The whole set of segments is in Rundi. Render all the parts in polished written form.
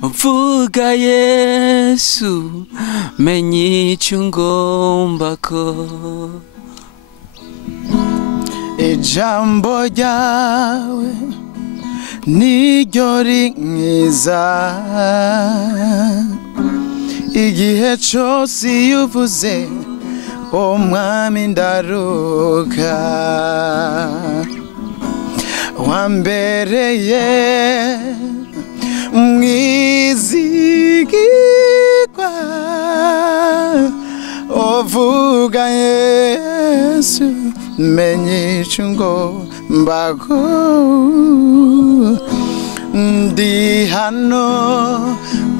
Vuga Yesu menye icyo ngomba ko ijambo ryawe niryo rinkiza igihe cyose iyo uvuze umwami ndaruka wambereye mwizigirwa uvuga Yesu menye icyo ngomba ko ndi hano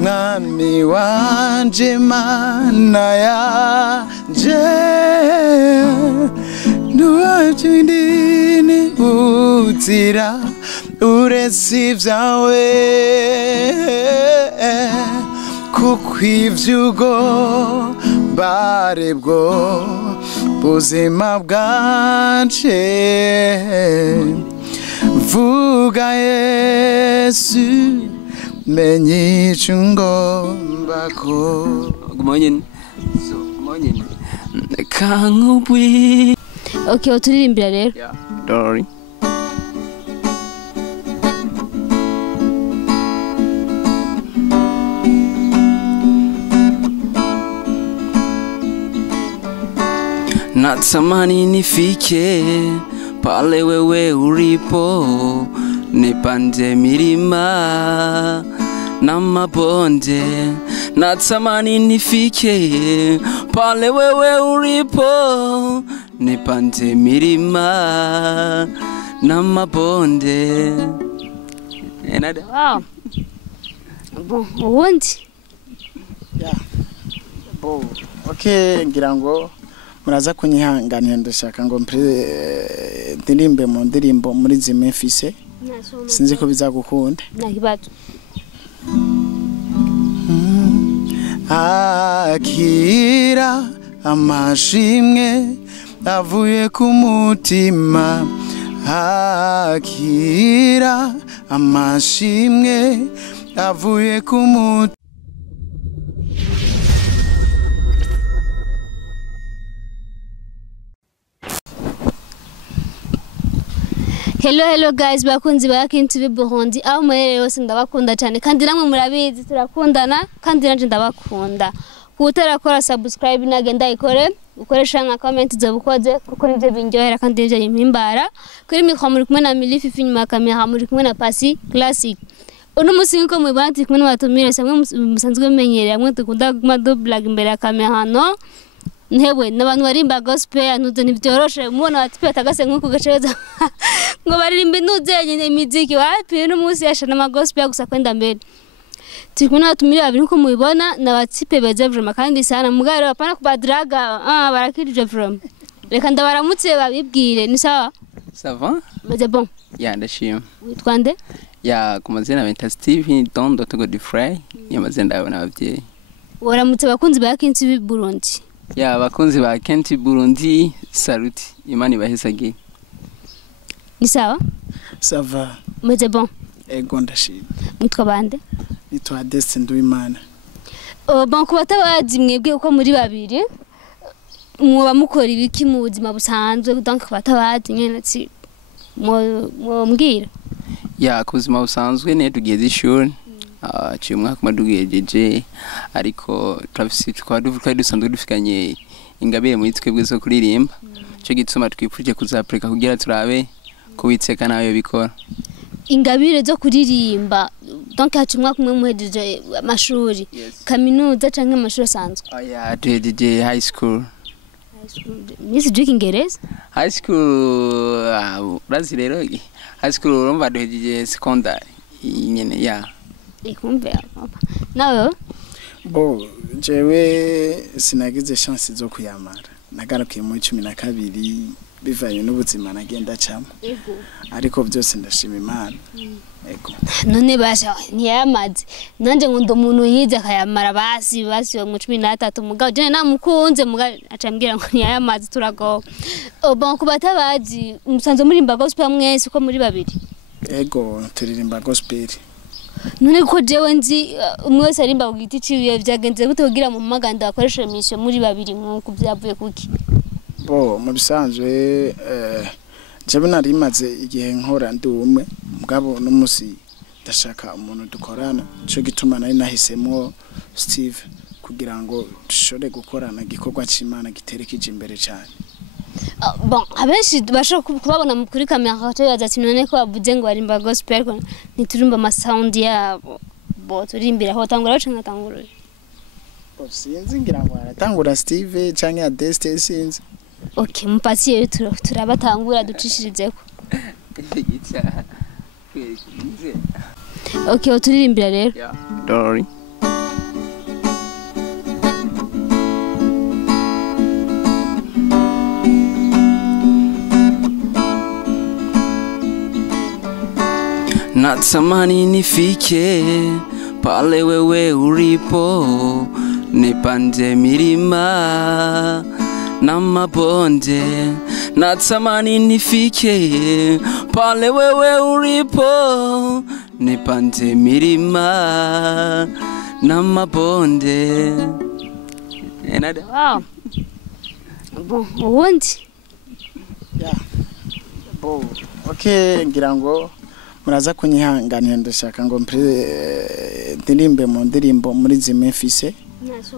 mwami wanje mana yanje nuwajindini uzira uretse ibyawe kuko iby'ugo barebwo buzima bwanje vuga Yesu menye icyo ngomba ko gumonye kankubwi. Okay, uturirimbira rero. Dori natamani nifike pale wewe ulipo, nipande milima na mabonde. Natamani nifike pale wewe ulipo, nipande milima na mabonde. Wow. Bon, ubundi? Yeah. Bo, okay, ngira ngo muraza kunyihanganira ndashaka ngo ndirimbe mu ndirimbo muri zimwe mfise. Sinzi ko bizagukunda. Nahibato. Akira amashimwe avuye ku mutima, akira amashimwe avuye ku mutima. Hello guys, bakunzi ba YAKINI Burundi, aho muherereye hose ndabakunda cyane kandi namwe murabizi turakundana kandi nanje ndabakunda. Kutarakora subscribe nagenda ikore, ukoresha nka comment zobukoze kuko nivyo binjohera kandi nivyo impimbara. Kuri mikro muri kumwe na Milifi finyuma ya kamera, muri kumwe na Pasi Classic. Uno musi nko mwibana turi kumwe n'abatumire samwe musanzwe menyereye amwe dukunda guma doblag imbere ya kamera no. Ntewe n'abantu barimba gospel nuze nivyoroshe umubona batipe atagase nkuko gaceza ngo baririmbe nuze nyine imiziki wapi no musi yashana ama gospel gusa kwenda mbere. Tikuna batumire babiri nko mubibona n'abatipe beze vraiment kandi sana mugare bapana kubadraga barakirije vraiment. Reka ndabaramutse babibwire ni sawa? Ça va? Beze bon. Ya ndashima. Witwa nde? Ya kumazina bita Steve Don Dr. Godfrey yamaze ndabona abavyeyi. Waramutse bakunzi ba YAKINI Burundi. Ya bakunzi ba YAKINI Burundi, saluti imani bahesage. Ni sawa? Ça va. Meze bon. Ego ndashima. Mwitwa bande? Nitwa Destiny Nduwimana. Bon kubatabazi mwebwe uko muri babiri muba mukora ibiki mu buzima busanzwe donc kubatabazi nyene ati mbwira. Ya kubuzima busanzwe ne tugeze ishuri. Cyumwa kumadugejeje ariko travisi twaduvuka dusanzwe dufikanye ingabire muri twebwe zo kuririmba. Cyo gituma twipfuje kuzapreka kugira turabe kubitseka nayo bikora. Ingabire zo kuririmba donc hacumwa kumwe muhejeje amashuri kaminuza canke amashuri asanzwe. Ya duhejeje high school. Nisi Ingereza? High school Brazil rero high school urumva duhejeje secondary nyene ya. Ikumve papa. Nawe? Bo jewe sinagize chance zo kuyamara. Nagarukiye mu 12 bivanye n'ubuzima nagenda cyamo. Ego. Ariko byose ndashima Imana. Ego. None basha ntiyamaze. Nanje ngo umuntu yize akayamara basi mu 13 mugabo je namukunze mugabo acambwira ngo ntiyamaze turago. Bon kubatabazi musanze murimba gospel mwese uko muri babiri. Ego turirimba gospel. none ko jewe nzi umwe wese arimba ku giti ciwe vyagenze gute kugira mu maganda akoresha mission muri babiri nkuko byavuye kuki bo mu bisanzwe jewe narimaze igihe nkora ndi umwe mugabo n'umusi ndashaka umuntu dukorana cyo gituma nari nahisemo Steve kugira ngo dushore gukorana gikorwa c'Imana giterekeje imbere cyane. Bon, abenshi basho kubabona kuri kamera gato yazati none ko bavuze ngo barimba gospel niturimba ama sound yabo bo turimbira ho tangura cyangwa tangura sinzi ngira ngo aratangura Steve cyangwa Deste sinzi. Okay, mupasiye turabatangura ducishirizeko. Okay, turirimbira rero. Dori. Natamani nifike pale wewe ulipo, nipande milima na mabonde. Natamani nifike pale wewe ulipo, nipande milima na mabonde. Wow. Bon, ubundi? Yeah. Bo, okay, ngira ngo muraza kunyihanganira ndashaka ngo ndirimbe mu ndirimbo muri zimwe mfise.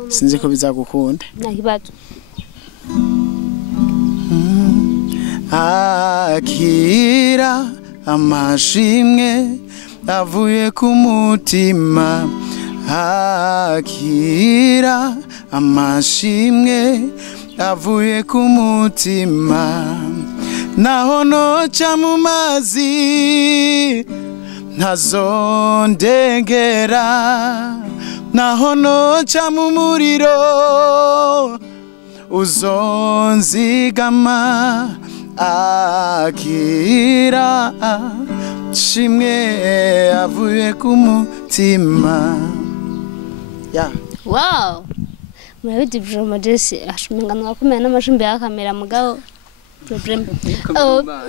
Sinzi ko bizagukunda. Nahibato. Akira amashimwe avuye ku mutima. Akira amashimwe avuye ku mutima. Naho noca mu mazi ntazondengera, naho noca mu muriro uzonzigama. Akira shimwe avuye ku mutima. Yeah. Wow. Murabidi Bruno Jesse ashumenga nwakumena n'amashimbe ya kamera mugabo problem.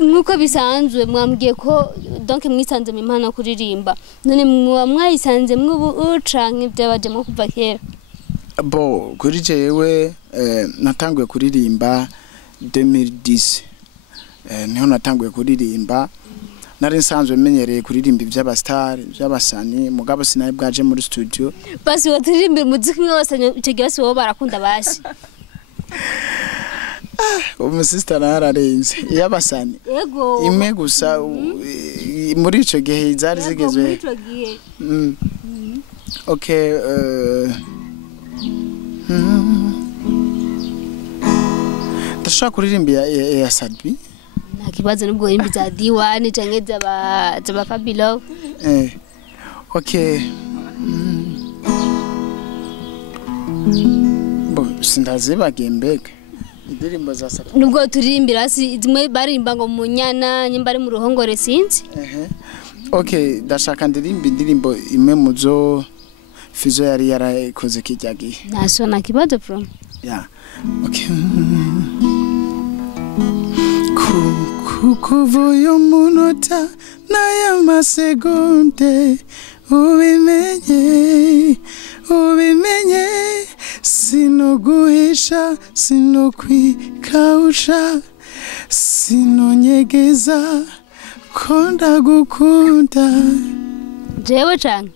Nkuko bisanzwe mwambwiye ko donc mwisanze mu impano kuririmba. None mwayisanze mwubu ucanke byabaje mu kuva kera. Bo kuri jewe natanguye kuririmba 2010. Niho natanguye kuririmba. Nari nsanzwe menyereye kuririmba iby'abastar by'abasani mugabo sinari bwaje muri studio. Basi watirimbira muziki mwose icyo gihe wo barakunda bashi. Umusista nararenze y'abasani. Yego. Imwe gusa muri ico gihe zari zigezwe. Okay, ndashaka kuririmba ya Sadbi. Nakibaza nubwo imbi za D1 canke zaba Fabilo. Okay. Bo sindaziba gembeka. Indirimbo za Sadbi. Nubwo turirimbira zimwe barimba ngo munyana nyimba ari mu ruhongore sinzi. Okay, ndashaka ndirimba indirimbo imwe muzo Fizo yari yarakoze kijyagiye. Naso nakibaza from. Yeah. Okay. Kuvuye umunota n'ay'amasegonde ubimenye sinoguhisha sinokwikausha sinonyegeza ko ndagukunda. Jewe canke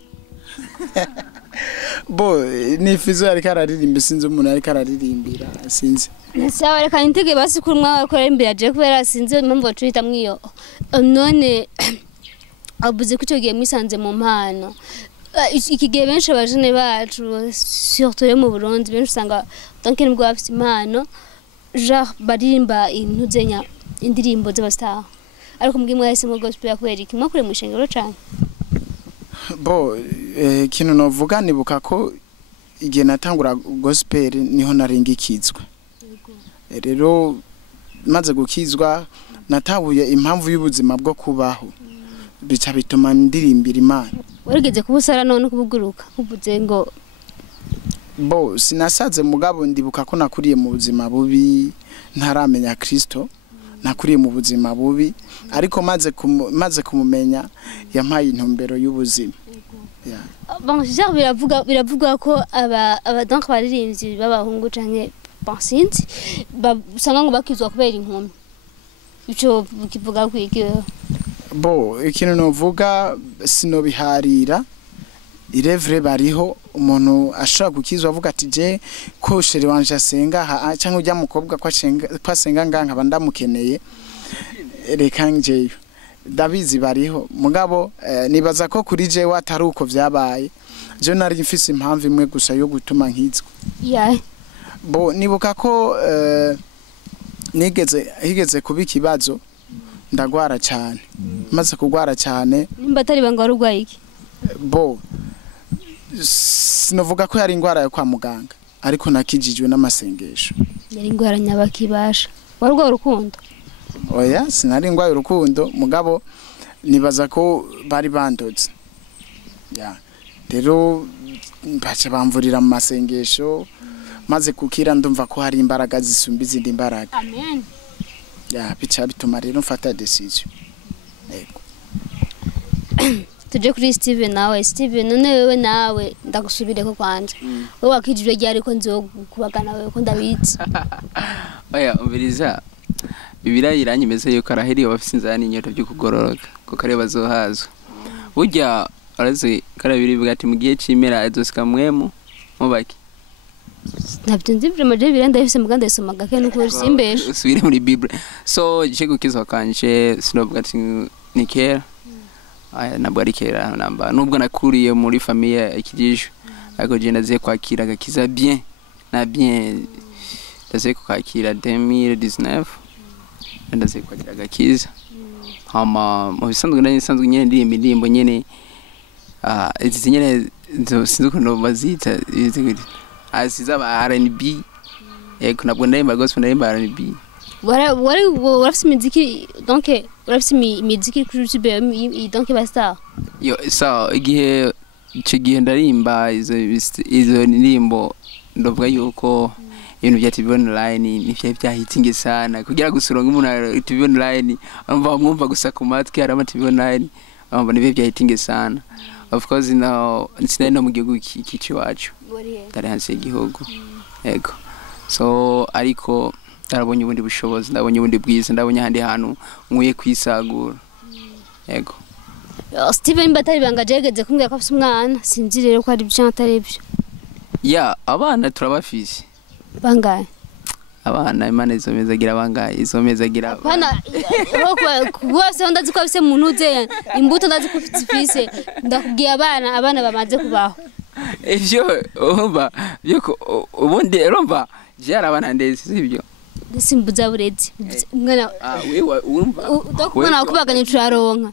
bo ni Fizo yari kararirimba sinzi umuntu yari kararirimbira sinzi. Sawa reka intege basi kuri mwa ko imbere je kubera sinzi impamvu twita mwiyo. None abuze ko cyo gihe mwisanze mu mpano. Iki gihe benshi abajene bacu surtout mu Burundi benshi usanga donc nibwo bafite impano genre barimba intuzenya indirimbo z'abastar. Ariko mbwi mwahise mu gospel yakwera iki mwakure mu shengero cyane. Bo kino novuga nibuka ko igihe natangura gospel niho naringikizwa. Rero maze gukizwa natabuye impamvu y'ubuzima bwo kubaho bica bituma ndirimbira Imana. Warigeze kubusara none kubuguruka kuvuze ngo bo sinasaze mugabo ndibuka ko nakuriye mu buzima bubi ntaramenya Kristo, nakuriye mu buzima bubi ariko maze kumumenya yampaye intumbero y'ubuzima. bon genre biravuga ko aba donc baririmbyi b'abahungu canke bansinzi usanga ngo bakizwa kubera inkumi ico kivuga kwiki bo ikintu novuga sinobiharira irevre bariho umuntu ashaka gukizwa avuga ati je ko shere wanje asenga cyangwa ujya mukobwa kwasenga nganga bandamukeneye reka njeyo Davizi bariho mugabo nibaza ko kuri je wataruko vyabaye je nari mfise impamvu imwe gusa yo gutuma nkizwa bo nibuka ko higeze kuba ikibazo ndagwara cyane maze kugwara cyane nimba atari banga warugwaye iki bo sinovuga ko yari ingwara yo kwa muganga ariko nakijijwe n'amasengesho yari ingwara nyabakibasha warugwa urukundo oya sinari ingwara urukundo mugabo nibaza ko bari bandoze rero baca bamvurira mu masengesho maze kukira ndumva ko hari imbaraga zisumba izindi mbaraga amen bica bituma rero mfata decision yego tuje kuri Steven none wewe nawe ndagusubire ko kwanje wewe wakijijwe ryari ko nzo kubagana wewe ko ndabitse oya umviriza Bibira iranyemeze yuko arahiriye bafise inzani inyota byo kugororoka ko kare bazohazwa burya araze karabiri bwati mu gihe cimera azosika Mpwemu mubaki nabyo ndivre maje birenda yifise muganda yisomaga ke nuko simbeshe usubire muri Bible so je gukizwa kanje sinovuga ati nikera aya nabwo ari kera namba nubwo nakuriye muri famille ikijijwe ariko je naziye kwakira gakiza bien ndaziye kwakira 2019 ndaziye kwakira gakiza hama mu bisanzwe nsanzwe nyene ndi imirimbo nyene izi nyene sinzi ko bazita asiza ba R&B eko nabwo ndayimba gospel ndayimba R&B warafise imiziki donc warafise imiziki kuri YouTube donc basta yo so igihe ndarimba izo ndirimbo ndavuga yuko ibintu bya TV online nivyo byahitinge sana kugira gusuronga umuntu TV online mwumva gusa ku matwi hari ama TV online nivyo byahitinge sana of course sinari mu gihugu kici wacu tari hanze y'igihugu yego so ariko ndabonye ubundi bushobozi ndabonye ubundi bwiza ndabonye handi hantu nkwiye kwisagura yego Steven batari banga jegeze kumbwira ko afite umwana sinzi rero ko ari byo atari byo abana turabafise bangaye abana Imana izomezagira bangaye izomezagira bana rwose ndazi ko afise umuntu uze imbuto ndazi ko ufite ndakubwiye abana bamaze kubaho ivyo umva byuko ubundi urumva jara abana ndezi sibyo simbuza burezi umwana wewe urumva ndakubona kubaganye turaronka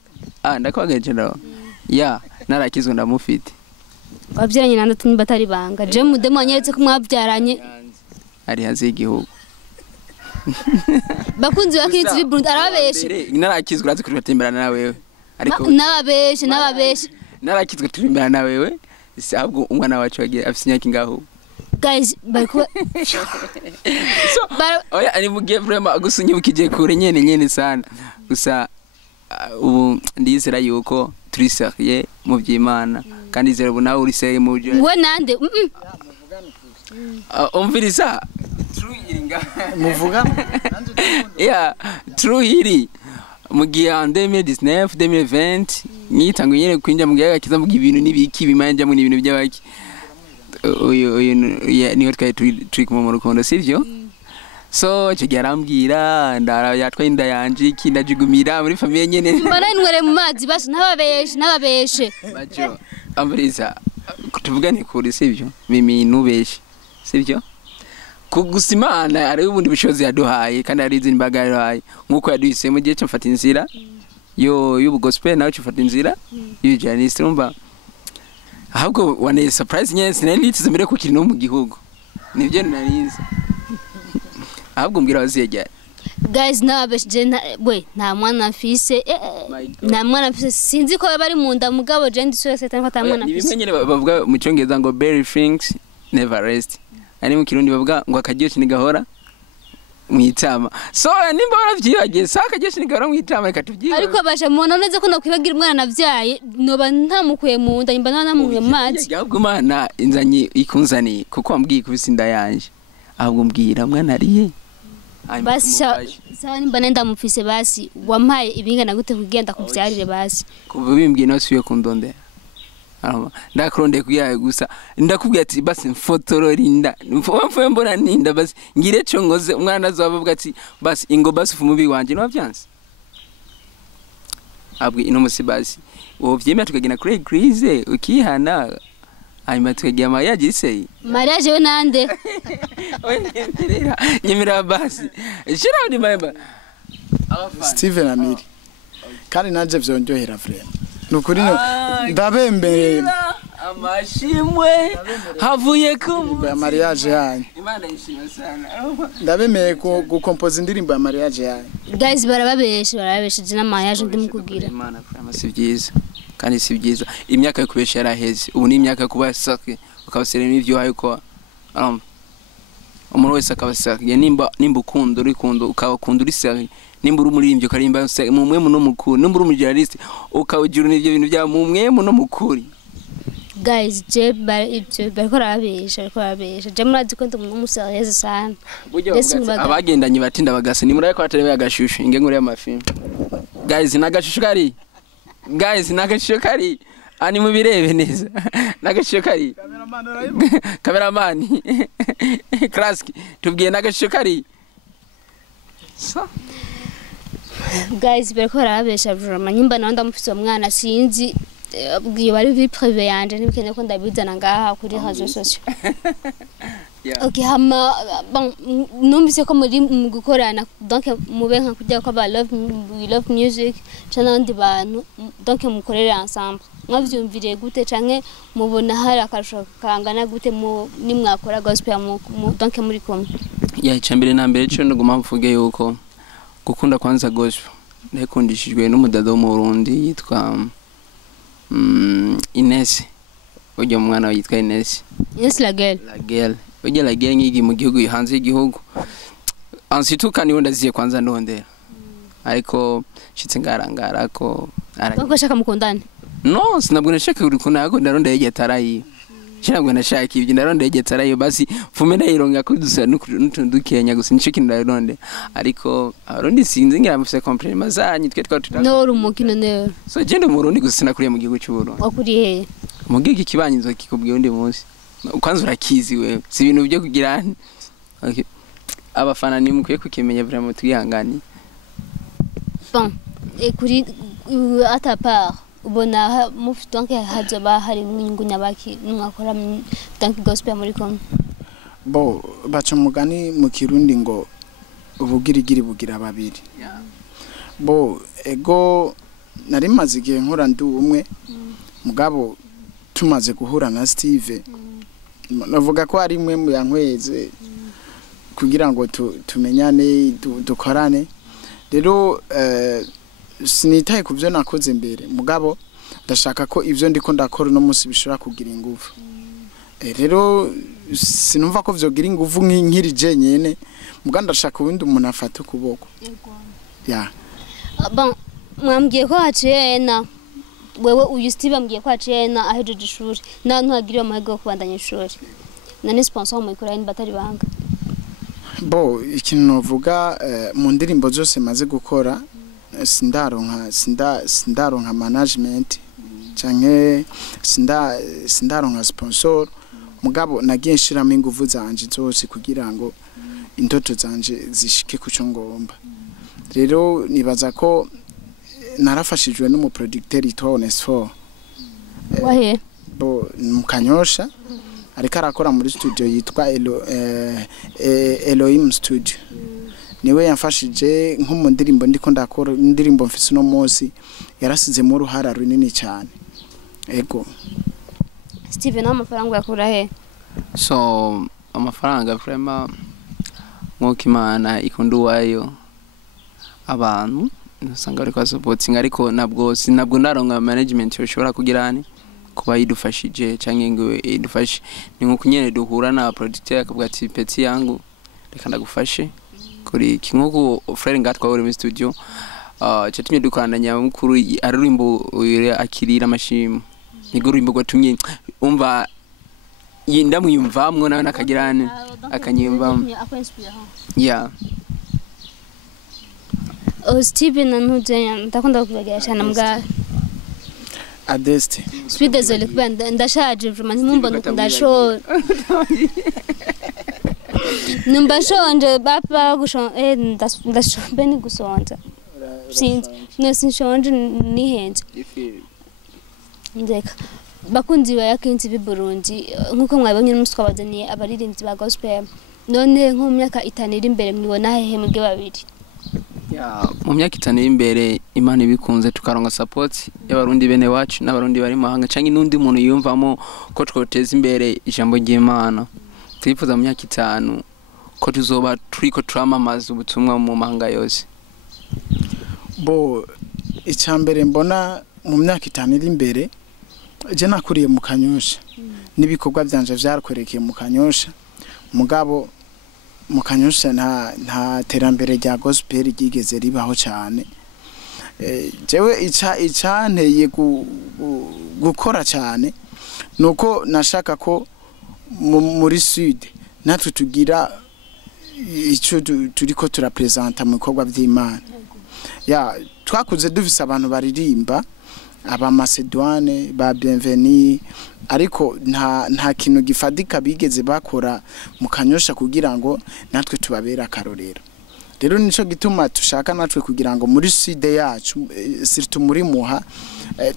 ndakubaganye ndaronka narakizwe ndamufite wabyaranye na ndatu batari banga je mudemo anyeretse ko mwabyaranye ari hanze y'igihugu bakunzi bakitse bibundi arababeshe narakizwe urazi kuri batemberana na wewe ariko nababeshe narakizwe turimbera na wewe ahubwo umwana wacu wagiye afise imyaka ingaho guys bariko oya ari mu gihe vraiment gusunyibukije kure nyene sana gusa ubu ndizera yuko turi serieux mu by'Imana kandi zero bunawe uri serieux mu byo we nande umviriza true iringa muvuga true iri mu gihe 2019 2020 nyitango nyene kwinja mu gihe gakiza mu ibintu nibiki bimanja mu ibintu by'abaki uyu niyo turi mu rukundo sivyo so cyo yarambwira ndara yatwaye inda yanje kindajigumira muri famille nyene mbana nwere mu mazi basi nababeshe bajo ambriza tuvugane kuri sivyo mimi nubeshe sivyo kugusimana ari ubundi bishozi yaduhaye kandi ari izindi bagaraye nkuko yaduhise mu gihe cyo mfata inzira y'ubu gospel nawe cyo mfata inzira y'ujaniste umba ahubwo wane surprise nyene sinanditse mbere ko kiri no mu gihugu nivyo narize ahubwo mbwira baziyegera guys nabeshe nta mwana mfise sinzi ko bari mu nda mugabo je ndiswese tanko ta mwana mfise nibimenyere bavuga mu cyongereza ngo bury things never rest ari mu kirundi bavuga ngo akagiye kinigahora mwitama so nimba baravyibagiye saka je sinigara mwitama reka tuvyibagiye ariko basha mubona neza ko ndakwibagira umwana navyaye noba ntamukuye mu nda nimba ntamuye mazi ahubwo Imana inzanye ikunzaniye kuko wambwiye kubisa inda yanje ahubwo mbwira mwana ariye basi sawa nimba nenda mufise basi wampaye ibingana gute kugenda kuvyarire basi kuva bimbwiye nasubiye kundondera ndakurondeye kugira gusa ndakubwiye ati basi mfotororinda mfumwe mbona ninda basi ngire cyo ngoze umwana azavuga ati basi ingo basi fumubi wanje no byanze abwe ino musi basi wo vyemera tukagina kuri Grease ukihana hanyuma tukagira mariage ise mariage we nande nyemera basi shira ndi mayamba Steven Amiri kandi naje vyondyohera vrema nukuri ndabembere amashimwe havuye ku ya mariage yanyu Imana yishima sana ndabemeye gukompoza indirimbo ya mariage yanyu guys barababeshe je na mariage ndimukubwira Imana kwama si byiza kandi si byiza imyaka yo kubesha yaraheze ubu ni imyaka yo kuba sake ukabaserera n'ivyo hayuko umuntu wese akabasake nimba ukunda urikundo ukabakunda uri sake nimba uri umuririmbyi ukarimba mu Mpwemu no mukuri nimba uri umujurnalist ukawugira n'ivyo bintu bya mu Mpwemu no mukuri guys je bariko rabesha je murazi ko ndi umuserieze sana abagendanye batinda bagase ni muraye ko atarebe agashusho inge ngure y'amafilm guys nagashusho kari ani mubirebe neza nagashusho kari cameraman Kraski tubwiye nagashusho kari so guys bariko rabesha vraiment nyimba naho ndamufise umwana sinzi abwiye bari vi privé yanje nibikene ko ndabizana ngaha kuri réseaux sociaux okay hama bon numvise ko muri mu gukorana donc mube nka kujya ko ba we love music cyane ndi bantu donc mukorere ensemble mwavyumvire gute canke mubona hari akarusho kangana gute mu nimwakora gospel donc muri komwe cyambere na mbere cyo nduguma mvuge yuko gukunda kwanza gospel ndakundishijwe n'umudado wo mu Burundi yitwa Ines ujya mwana yitwa Ines la gueule ujya la gueule ngigi mu gihugu hanze y'igihugu ansitu kandi ndaziye kwanza ndondera ariko shitse ngarangara ko ariko shaka mukundane no sinabwo nashaka urukunda yako ndarondeye getarayi Shinabwo nashaka ibyo ndarondeye getarayi basi fume ndayironga kudusa n'utundukenya gusa nshiki ndaronde ariko abarundi sinzi ngira mufise comprendre zanyi twe twatutaka no rumukino ne so gende mu Burundi gusa nakuriye mu gihugu cy'u Burundi wakuri he mu gihugu kibanyizo kikubwiye undi munsi kwanza urakizi wewe si ibintu byo kugira okay abafana ni mukwiye kukimenya vraiment twihangani bon kuri à part ubona mufite nke hazoba hari mwingunya baki mwakora tanki gospel muri komwe bo baca mugani mu Kirundi ngo ubugirigiri bugira babiri bo ego nari maze igihe nkora ndi umwe mugabo tumaze guhura na Steve navuga ko ari imwe mu yankweze kugira ngo tumenyane dukorane rero sinitaye kuvyo nakoze mbere mugabo ndashaka ko ivyo ndiko ndakora no munsi bishobora kugira ingufu rero sinumva ko vyogira ingufu nkiri je nyene mugabo ndashaka ubundi umuntu afata ukuboko ya bon mwambwiye ko haciye na wewe uyu Steve ambwiye ko haciye na ahejeje ishuri nantu hagiriye amahirwe yo kubandanya ishuri nani sponsor mu ikora batari banga bo ikintu novuga mu ndirimbo zose maze gukora sindaronka management canke sindaronka sponsor mugabo nagiye nshiramo ingufu zanje zose kugira ngo indoto zanje zishike kuco ngomba rero nibaza ko narafashijwe n'umu producteur yitwa Onesfor wahe bo mukanyosha ariko arakora muri studio yitwa Elohim Studio niwe yamfashije nko mu ndirimbo ndiko ndakora indirimbo mfise no munsi yarasize mu ruhara runini cyane ego Steven amafaranga yakura he so amafaranga vraiment nkuko Imana ikunda wayo abantu usanga ariko supporting ariko nabwo naronka management yoshobora kugirane kuba yidufashije canke ngo idufashe ni nkuko nyene duhura na producteur akavuga ati peti yangu reka ndagufashe kuri kinko frere ngatwa uri mu studio cyatumye dukandanya mukuru aririmbo akirira amashimo nigo rurimbo gwatumye umva ndamwiyumvamwo nawe nakagirane akanyimvamo yeah Steven nanuje ndakunda kubagira cyane mbwa Adeste suis désolé kubanda ndashaje vraiment ntumbona ndashora Numbashonje bapa gushonje ndashombe ni gusonza sinzi sinshonje nihenze ndeka bakunzi ba yakinzi bi Burundi nkuko mwabonye n'umuswabazaniye abaririmbyi ba gospel none nko mu myaka 5 iri imbere mwibona hehe mwebwe babiri mu myaka 5 iri imbere Imana ibikunze tukaronga support y'abarundi bene wacu n'abarundi bari mahanga canke n'undi muntu yumvamo ko twoteza imbere ijambo ry'Imana twifuza mu myaka 5 ko tuzoba turiko turamamaza ubutumwa mu mahanga yose bo icyambere mbona mu myaka 5 iri imbere je nakuriye mu Kanyosha nibikorwa byanje byarkorekeye mu Kanyosha mugabo mu Kanyosha nta terambere rya gospel ryigeze ribaho cyane jewe icanteye gukora cyane nuko nashaka ko muri sud natwe tugira icyo turiko turapresenta mu bikorwa by'Imana ya twakuze dufise abantu baririmba aba Macedone ba Bienvenue ariko nta kintu gifadika bigeze bakora mu Kanyosha kugira ngo natwe tubabera akarorero rero nico gituma tushaka natwe kugira ngo muri side yacu surtout muri muha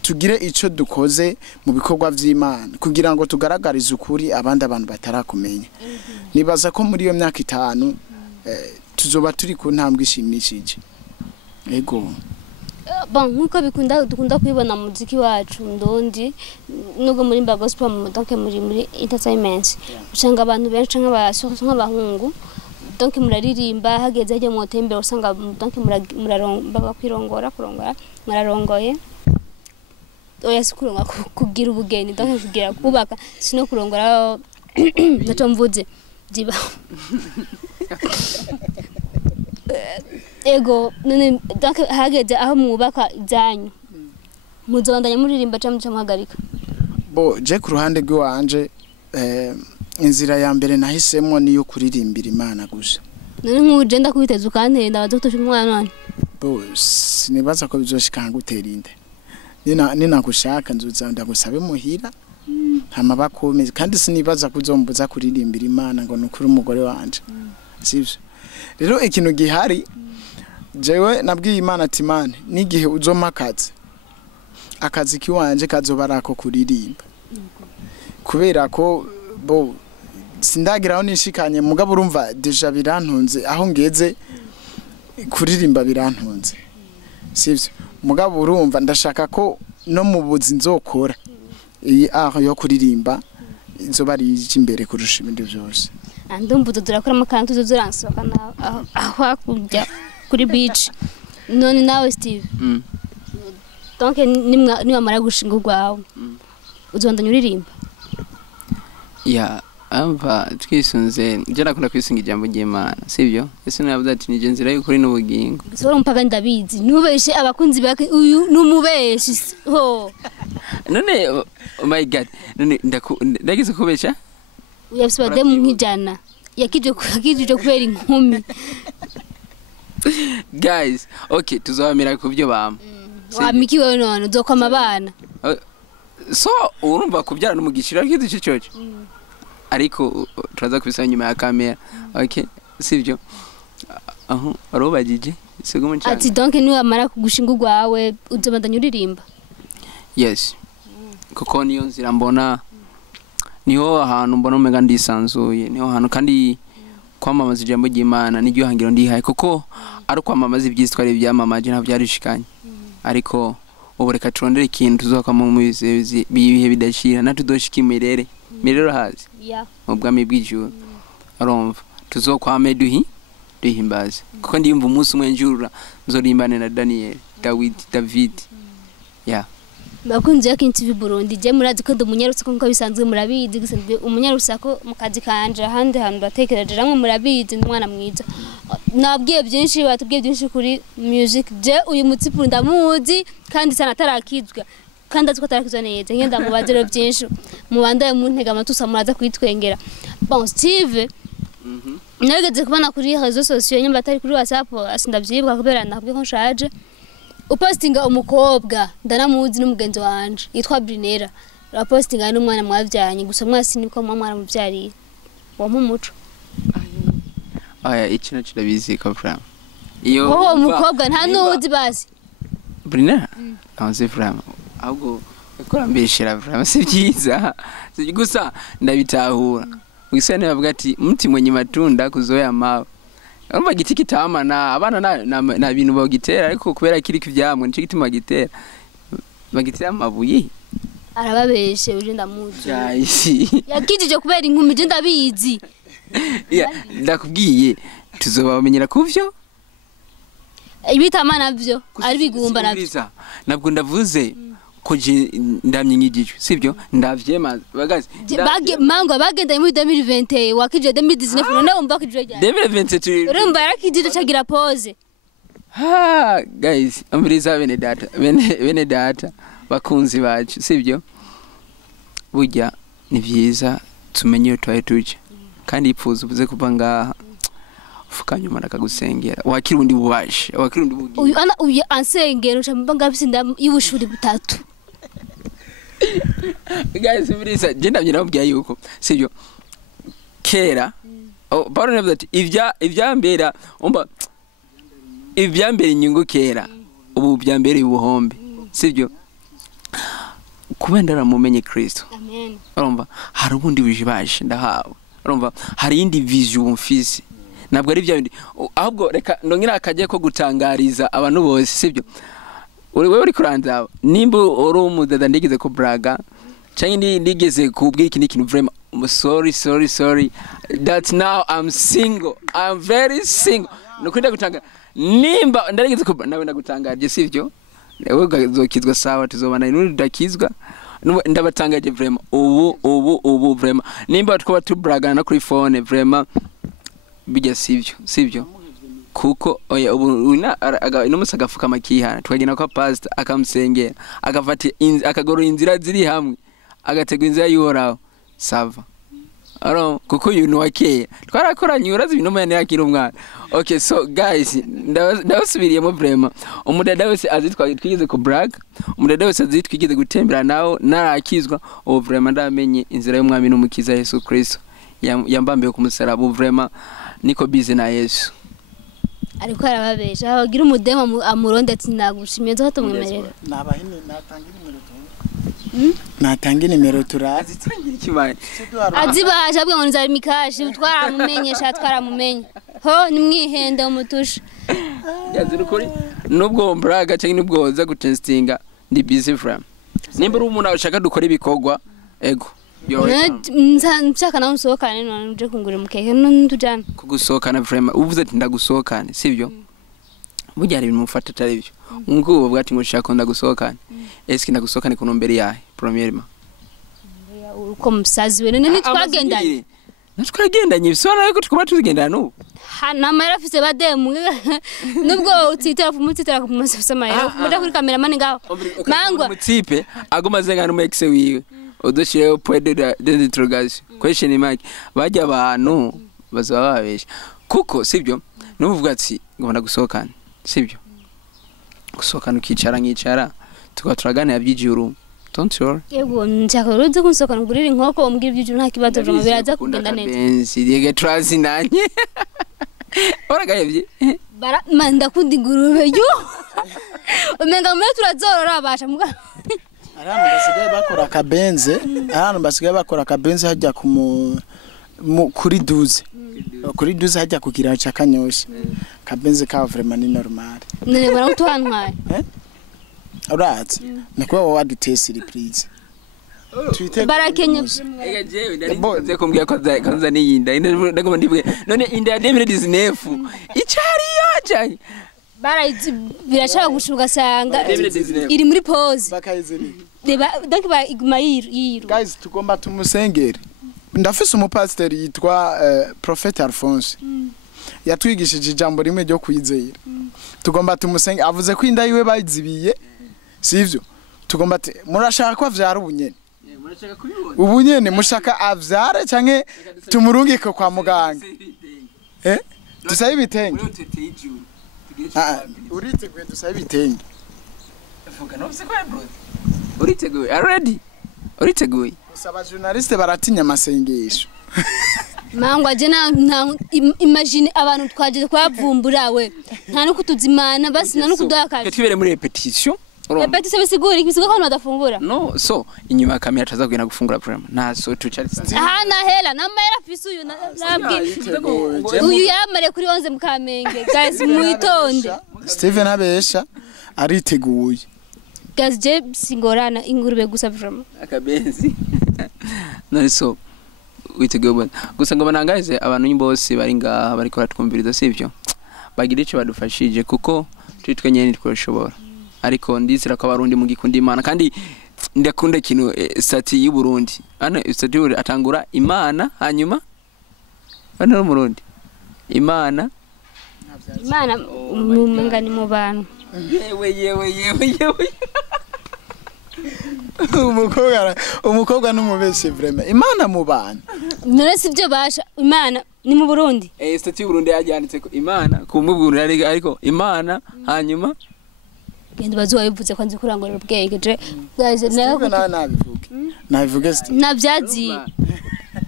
tugire ico dukoze mu bikorwa by'Imana kugira ngo tugaragarize ukuri abandi abantu batarakumenya nibaza ko muri iyo myaka 5 tuzoba turi ku ntambwe ishimishije ego bon nkuko dukunda kwibona mu muziki wacu ndondi nubwo muri mba gospel mu donc muri entertainment usanga abantu benshi nk'abahungu donc muraririmba hageze ajye mu tembe usanga donc muraronga kwirongora murarongoye oya sikuronga kugira ubugeni donc kugira kubaka sino kurongora naco mvuze diba ego none donc hageze aho mwubaka zanyu muzondanya muririmba cyangwa muhagarika bo je ku ruhande rw'iwanje inzira ya mbere nahisemo niyo kuririmbira Imana gusa none nkuje ndakubiteza ukantenda bazotosha umwana none bo sinibaza ko bizoshika gutera inde nina gushaka nzuza ndagusabe muhira hama bakomeze kandi sinibaza kuzombuza kuririmbira Imana ngo nukuri umugore wanje sivyo rero ikintu gihari jewe nabwiye Imana ati Imana nigihe uzomakaze akazi kiwanje kazobarako kuririmba kubera ko bo sindagiraho nishikanye mugabo urumva deja birantunze aho ngeze kuririmba birantunze sivyo mugabo urumva ndashaka ko no mu buzi nzokora iyi aho yo kuririmba izoba ari imbere kurusha ibindi byose ndumva turakora amakantu tuzoransoka aho akujya kuri beach none nawe Steve donc nimwamara gushinga urwawe uzondanya uririmba ya amba twisunze je nakunda kwisinga ijambo ry'Imana sivyo ese navuze ati nije nzira y'ukuri n'ubugingo sora mpaka ndabizi nubeshe abakunzi bake uyu numubeshi ho none oh my god none ndagize kubesha uyabisubade mu nkijana yakije kubera inkumi guys okay tuzabamira ku byo bama wamikiwe none uzokoma abana so urumva kubyara n'umugishira kizi cyoce ariko turaza kubisaba nyuma ya kamera okay sivyo aho arobagije segumo cyane ati donc ni wamara kugushinga urwawe uzobandanya uririmba yes kuko niyo nzira mbona niho ahantu mbona umega ndisanzuye niho ahantu kandi kwamamaza ijambo ry'Imana n'iryo hangiro ndihaye kuko ari kwamamaza ibyitware byamamaje nta byarishikanye ariko ubu reka turondere ikintu tuzokama mu bihe bidashira natudoshikimire mirero hazi mu bwami bw'ijuru arumva tuzokwame duhimbaze kuko ndiyumva umunsi umwe njurura nzorimbane na David yeah bakunze yakinti Burundi je murazi ko ndumunyarutse ko bisanzwe murabizi gisanzwe umunyarutse ko mu kazi kanje handi hantu batekereje ramwe murabizi ndumwana mwiza nabwiye byinshi batubwiye byinshi kuri music je uyu mutsipu ndamuzi kandi sana tarakizwa kandi aziko tarakizwa neza ngenda mubazero byinshi mubandaye mu ntega amatusa muraza kwitwengera bon Steve nageze kubana kuri réseaux sociaux nyamba atari kuri WhatsApp asindavyibuka kubera nabwiye ko nshaje upostinga umukobwa ndanamuzi n'umugenzi wanje yitwa Brinera rapostinga n'umwana mwavyanye gusa mwasi niko mwana muvyariye wa mumuco aya ikintu kirabizi kavra iyo wowe umukobwa nta nuzi basi Brinera anze vrama ahubwo ekora mbeshera vrama si byiza gusa ndabitahura wisane bavuga ati mti mwenye matunda kuzoya mawe urumva giti kitamana abana na bintu bagitera ariko kubera kiri kivyamwe nico gituma gitera bagitera amabuye arababeshe uje ndamuzi yakijije kubera inkumi je ndabizi ndakubwiye tuzobamenyera kuvyo ibitamana byo ari bigumba navyo nabwo ndavuze ko ndamye nk'igijwe sibyo ndavyema bagaze mango bagenda muri 2020 wakije 2019 none umva kijwe cyane 2020 urumva yarakije cagira pause guys amuriza bene data bakunzi bacu sibyo burya ni vyiza tumenye twaye tuje kandi ipfuza ubuze kuva ngaha ufukanyuma nakagusengera wakirundi bubashe wakirundi bugi uyu ana uyu ansengero cyamba ngabisinda y'ubushuri butatu guys muriza je ndabye nabwiye yuko sibyo kera Paulo navuze ati ivyambera umba ivyambera inyungu kera ubu byambere ubuhombe sibyo kubendera mumenye Kristo amen urumva hari ubundi bujibaje ndahawe urumva hari indi vision mfise nabwo ari bya ahubwo reka ndongira akaje ko gutangariza abantu bose sibyo wewe uri kuranza nimba uri umudada ndigeze ko braga cyangwa ndigeze kubwira iki kintu vraiment sorry that now I'm single, I'm very single nukwenda gutanga nimba ndarigeze ko nawe ndagutangaje sivyo wewe gazokizwa sawa tuzobana n'undi dakizwa ndabatangaje vraiment ubu vraiment nimba twaba tubragana na kuri phone vraiment bijya sivyo kuko oya ubu n'umusagafuka makihana twagena kwa pastor akamusengera agafata akagoro inzira ziri hamwe agatega inzira y'uhoraho sava aro kuko you know okay twarakoranye urazi ibintu mene yakira umwana okay so guys ndabasubiriyemo vraiment umudada wese azitwa twigeze ku brag umudada wese azitwigeze gutembera nawo narakizwa ubu vraiment ndamenye inzira y'umwami n'umukiza Yesu Kristo yambambiye ku musaraba vraiment niko busy na Yesu ariko arababesha agira umudemo amuronde ati nagushimye zo tumwemerera nabahini natangira nimero natanga nimero turazi tangira ikimanye azibaje abwe ngo nzari mikashi twaramumenye ho nimwihende umutusha yazira ukuri nubwo mbraga cyangwa nubwo woza gutestinga ndi busy from nimba uri umuntu ashaka dukora ibikogwa ego nshaka nawe usohokane none uje kungura mukeke ntujana kugusohokana vraiment uvuze ati ndagusohokane sivyo burya ari ibintu mufata atari byo ngubu bwati ngo shaka ndagusohokane eski ndagusohokane kuno mbere yahe premièrement uko musazi we none twagendanye natwagendanye bisona yuko tukoma tuzigendana n'ubu namara afise bademu nubwo utitera kumutitera kumusafisa mayero muda kuri cameraman ngaho mangwa mutipe agumaze ngana mu exe wiwe udushireho point d'interrogation question mark bajya abantu bazaba babesha kuko sibyo nuvuga ati ngomba gusohokana sibyo gusohokana ukicara nkicara tugaturagana yabyijuru don't worry yego nshaka uruze kunsohokana ngurira inkoko umbwira ibyijuru nta kibazo byo biraza kugenda neza benzi yege trazi nanye oragayevye bara manda kundi ngurube yo umenga mwe turazorora abasha muga Arano basigaye bakora akabenze hajya kuri 12 kuri 12 hajya kugira cha kanyosha kabenze ka vraiment ni normal none barantwantwaye urazi nakwa wadutese surprise barakenye ega jewe ndari kumbwira ko kanza niyinda ndagoma ndibwe none inda ya 2019 icari yaje barayizi birashaka gushuka sanga iri muri pause bakayizeni donc ba iguma yiru guys tugomba tumusengere ndafise umupasiteri yitwa Prophet Alphonse yatwigishije ijambo rimwe ryo kwizera tugomba tumusenge avuze ko inda yiwe bayizibiye sivyo tugomba murashaka ko avyara ubunyene ubunyene mushaka avyare canke tumurungike kwa muganga dusabe ibitenge uriteguye dusabe ibitenge uriteguye already uriteguye usaba journaliste baratinya amasengesho mangwa je na imagine abantu twaje kwavumbura we nta no kutuzimana basi nta no kudakaje twibere muri repetition repetition bisigura ikisiga ko badafungura no so inyuma kamera tazagwena gufungura program na so tuchari aha na hela na mera fisuyu nabwi uyu yamare kuri 11 mukamenge guys muitonde Steven abesha ariteguye guys je singorana ingurube gusa vraiment akabenzi no so witeguye gusa ngo banangaze abantu bose bari ngaha bari ko ratwumviriza sivyo bagira ico badufashije kuko twitwe nyene twashobora ariko ndizira ko abarundi mu gikundi imana kandi ndakunda kino stati y'u Burundi ana stati atangura imana hanyuma bana mu Burundi imana umungani mu bantu yewe umukobwa n'umubeshe vraiment imana mu bantu none sivyo basha imana ni mu Burundi stati y'u Burundi yajyanitse ko imana kumubwira ariko imana hanyuma genda bazoyivuze ko nzi kurangorera ubwenge je guys nabivuge nabyazi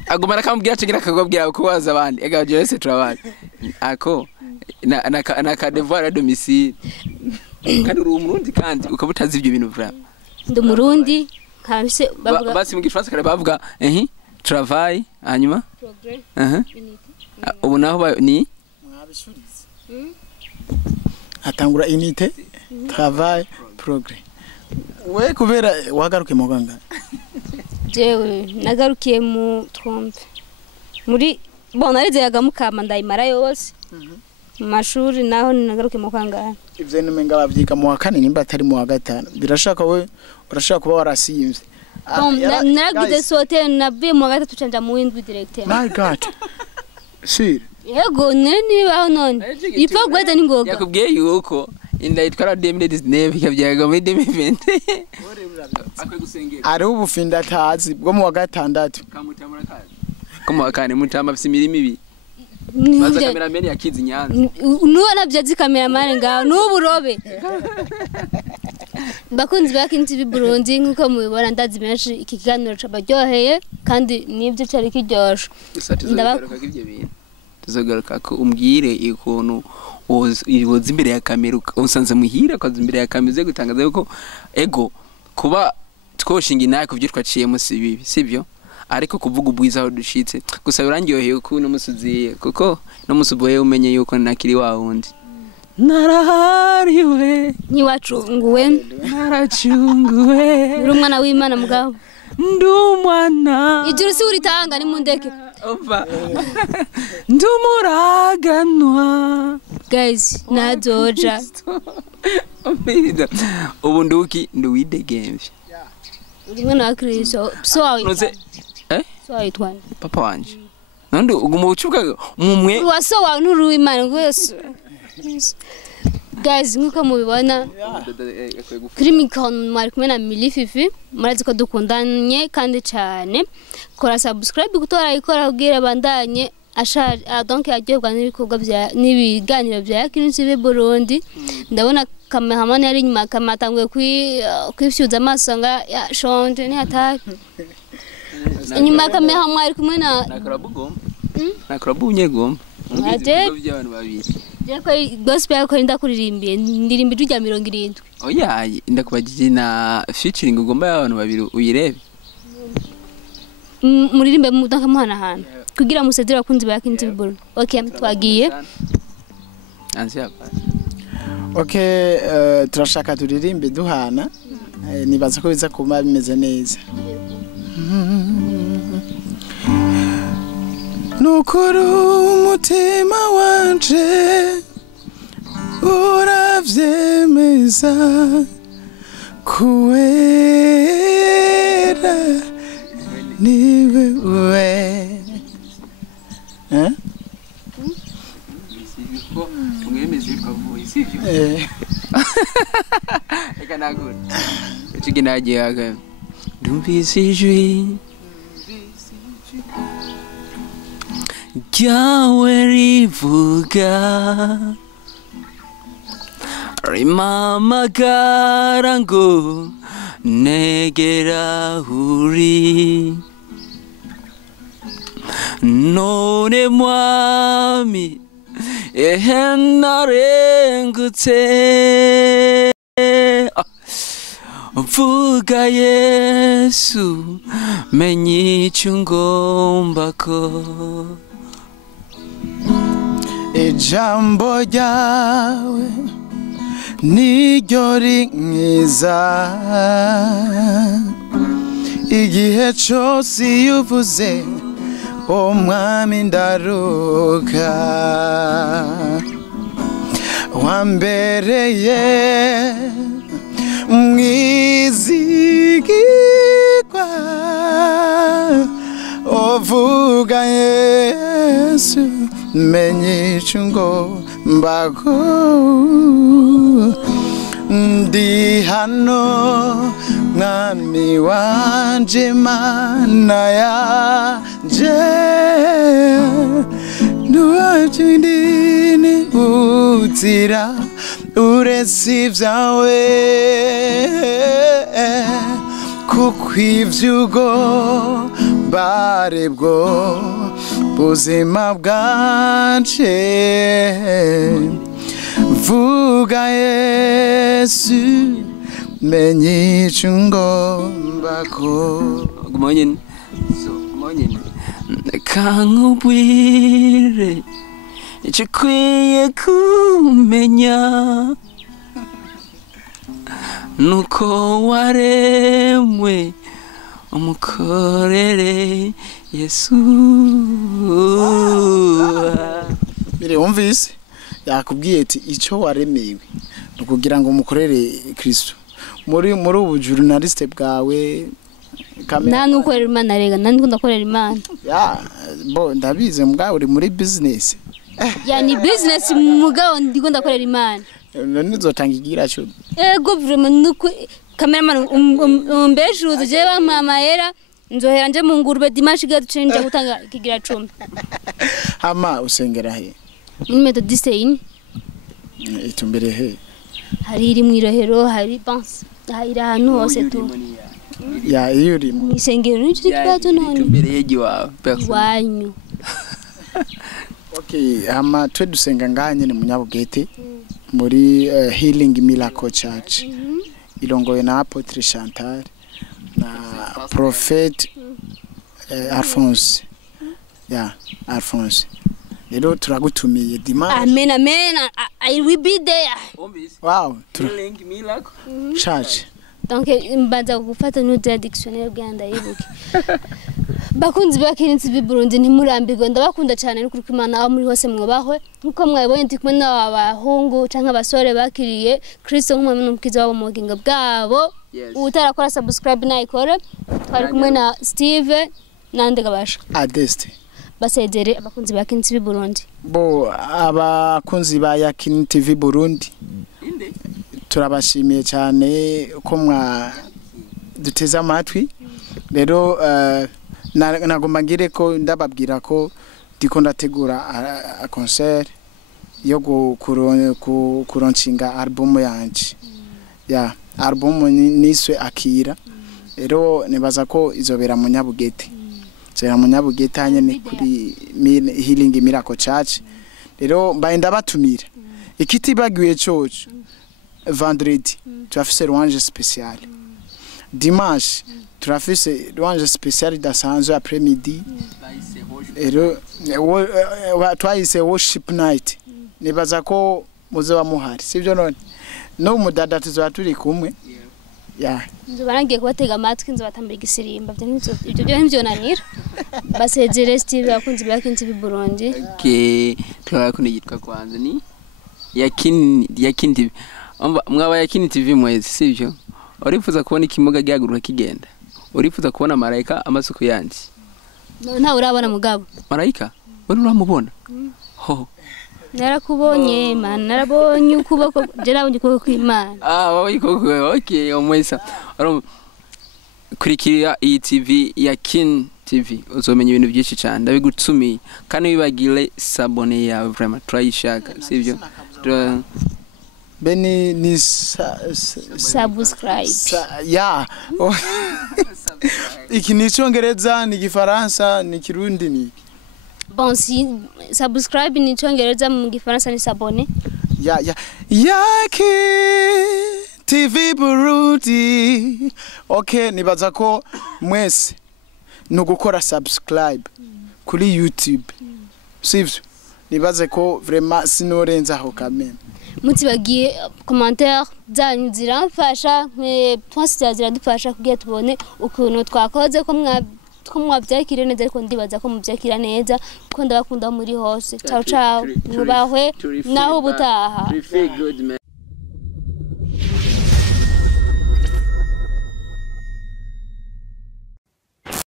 agumana kamubwira cyo akagobwira ko waza abandi ega jese turabandi ako na ka devoir à domicile kandi uri umurundi kandi ukabutazi ibyo bintu vra ndi umurundi kabise bavuga basi mu gifaransa kare bavuga travail hanyuma progrès ubu naho ni mwabishurize atangura unité travail progrès we kubera wagaruke mu ganga jewe nagarukiye mu trompe muri bon narizeraga mukama ndayimara yose mashuri naho nagaruke mu kwangana ivyo numenga bavyiga mu wa kane nimba atari mu wa gatanu birashaka we urashaka kuba warasiyimvye nagide sote nabiye mu wa gatatu canja mu windwi directeur my god sir yego nene baho none ipo gweza ningoga yakubwiye yuko inda yitwara 2019 ikavyaga muri 2020 akwe gusengera ari ubufinda atazi bwo mu wa gatandatu kamutamura kazi ko mu wa kane mutama afite imirimo ibi baza cameraman yakizi nyanza nuwo nabyazi cameraman ngaho nuburobe bakunzi bakini Burundi nkuko mubibona ndazi menshi iki kiganiro cabaryoheye kandi nibyo cari kiryoshe ndabaka ibyo bintu tuzogaruka ko umbwire ikuntu woza imbere ya kamera usanze muhira kwaza imbere ya kamera uze gutangaza yuko ego kuba twoshinga inaye kuvyo twaciyemo si bibi sivyo ariko kuvuga ubwiza aho dushitse gusa birangyoheye ko no musuziye kuko no musuboye umenye yuko nakiri wa wundi narahariwe niwacunguwe naracunguwe uri umwana w'Imana mugabo ndumwana ijuru si uritanga ni mundeke ova ndumuraganwa guys nadoja ubu nduki nduwidegemvye uri mwana wa Kristo so wawe so witwana papa wanje nando uguma ucuka mumwe waso wawe nuru Imana gwese guys nkuko mubibona kuri mikon mwari kumwe na Milififi murazi ko dukundanye kandi cyane kora subscribe gutora ikora kugira bandanye donc yagiye n'ibikorwa bya nibiganiro bya YAKINI Burundi ndabona cameraman yari nyuma kamatanguye kwifyuza amaso nga shonje ni hatari inyuma kamera mwari kumwe na nakarabu unyegomba by'abantu babiri Jeko gospel yako ndakuririmbiye ndirimbi rya 70 oya ndakubagije na featuring ugomba y'abantu babiri uyirebe muririmbe mudakamana hana kugira musedera kunzi ba YAKINI Burundi okay twagiye ansia okay turashaka turirimbe duhana nibaza ko biza kuba bimeze neza nukuru umutima wanje uravyemeza kuwera niwe Nagura. Chigina agiye Dumbisijwe. Ryawe rivuga rimamagara ngo negera uri none mwami ehe narengutse vuga Yesu menye icyo ngomba ko ijambo ryawe niryo rinkiza igihe cyose iyo uvuze umwami ndaruka wambereye mwizigirwa uvuga Yesu menye icyo ngomba ko ndi hano mwami wanje mana yanje nuwajindini utira uretse ibyawe kuko iby'ugo barebwo buzima bwanje vuga Yesu menye icyo ngomba ko Gumanye kankubwire icyo ukwiye kumenya nuko waremwe umukorere Yesu. Bire wumvise yakubwiye ati icyo waremewe nukugira ngo umukorere Kristo muri ubu journaliste bwawe nta nukorera Imana rega nandi ndakorera Imana ya bo ndabize mbwa uri muri business yani business mugabo ndiko ndakorera Imana nizotanga igira cyo ego vraiment nuko cameraman umbeshuze je bamama era nzohera nje mu ngurube dimanche gaducenje gutanga kigira 10 hama usengera he muri methodiste ini itumbere he hari iri mu irohero hari pense hari ahantu hose tu ya yuri mu isengero n'icyo kibazo none Itumbere yeji wawe wanyu. Okay, hama twe dusenga nganye ni munyabugete muri Healing Miracle Church irongoye na Apotre Chantal na Prophet Alphonse ya Alphonse rero turagutumiye dimanche. Amen amen, I will be there. Wow, Healing Miracle Church. Donc mbanza gufata no dictionnaire bwanda yibuke. Bakunzi bakinitse biburundi ntimurambirwe ndabakunda cyane n'ukuri Imana aho muri hose mwobahwe nkuko mwabonye ndi kumwe n'abahungu canke abasore bakiriye Kristo nk'umwe n'umukiza wabo mu bugingo bwabo. Utarakora subscribe nayikore. Twari kumwe na Steve nande gabasha Adeste Basengeye abakunzi bakinitse biburundi. Bo abakunzi ba YAKINI TV Burundi turabashimiye cyane ko mwa duteza amatwi rero nagomba ngire ko ndababwira ko ndiko ndategura a concert yo kuronshinga album yanje ya album niswe akira rero nibaza ko izobera mu Nyabugete zera mu Nyabugete hanyene kuri Healing Miracle Church rero mbaye ndabatumira ikitibagiwe coco vendredi turafise louange spéciale dimanche turafise louange spéciale dasanzwe après midi rero twayise worship night nibaza ko muzoba muhari sivyo none no mudada tuzoba turi kumwe ya nzobarangiye kubatega amatwi nzobatambira igisirimba ibyo byo nivyo nanira Basengeye Steve akunzi bakinze biburundi ke twarakunda yitwa kwanza ni yakini mwaba YAKINI TV mwezi sivyo urifuza kubona ikimuga gihaguruka kigenda urifuza kubona marayika amasuko yanje nta urabona mugabo marayika wari uramubona ho narakubonye mana narabonye ukuboko je nabonye ukuboko kw'Imana wabonye ukuboko okay omwesa kurikira iyi TV ya KIN TV uzomenya ibintu byinshi cyane ndabigutumiye kandi wibagire sabone ya vraiment turayishaka sivyo beni ni subscribe ya iki ni Icongereza ni Gifaransa ni Kirundi ni bon si subscribe ni Icongereza mu Gifaransa ni sabone ya YAKINI TV Burundi okay nibaza ko mwese no gukora subscribe kuri YouTube sivyo nibaze ko vraiment sinorenza aho kameme mutibagiye commentaire zanyu ziramfasha twose ziradufasha kugira tubone ukuntu twakoze ko mwabyakire neza ariko ndibaza ko mubyakira neza kuko ndabakunda muri hose ciao ciao mubahwe naho butaha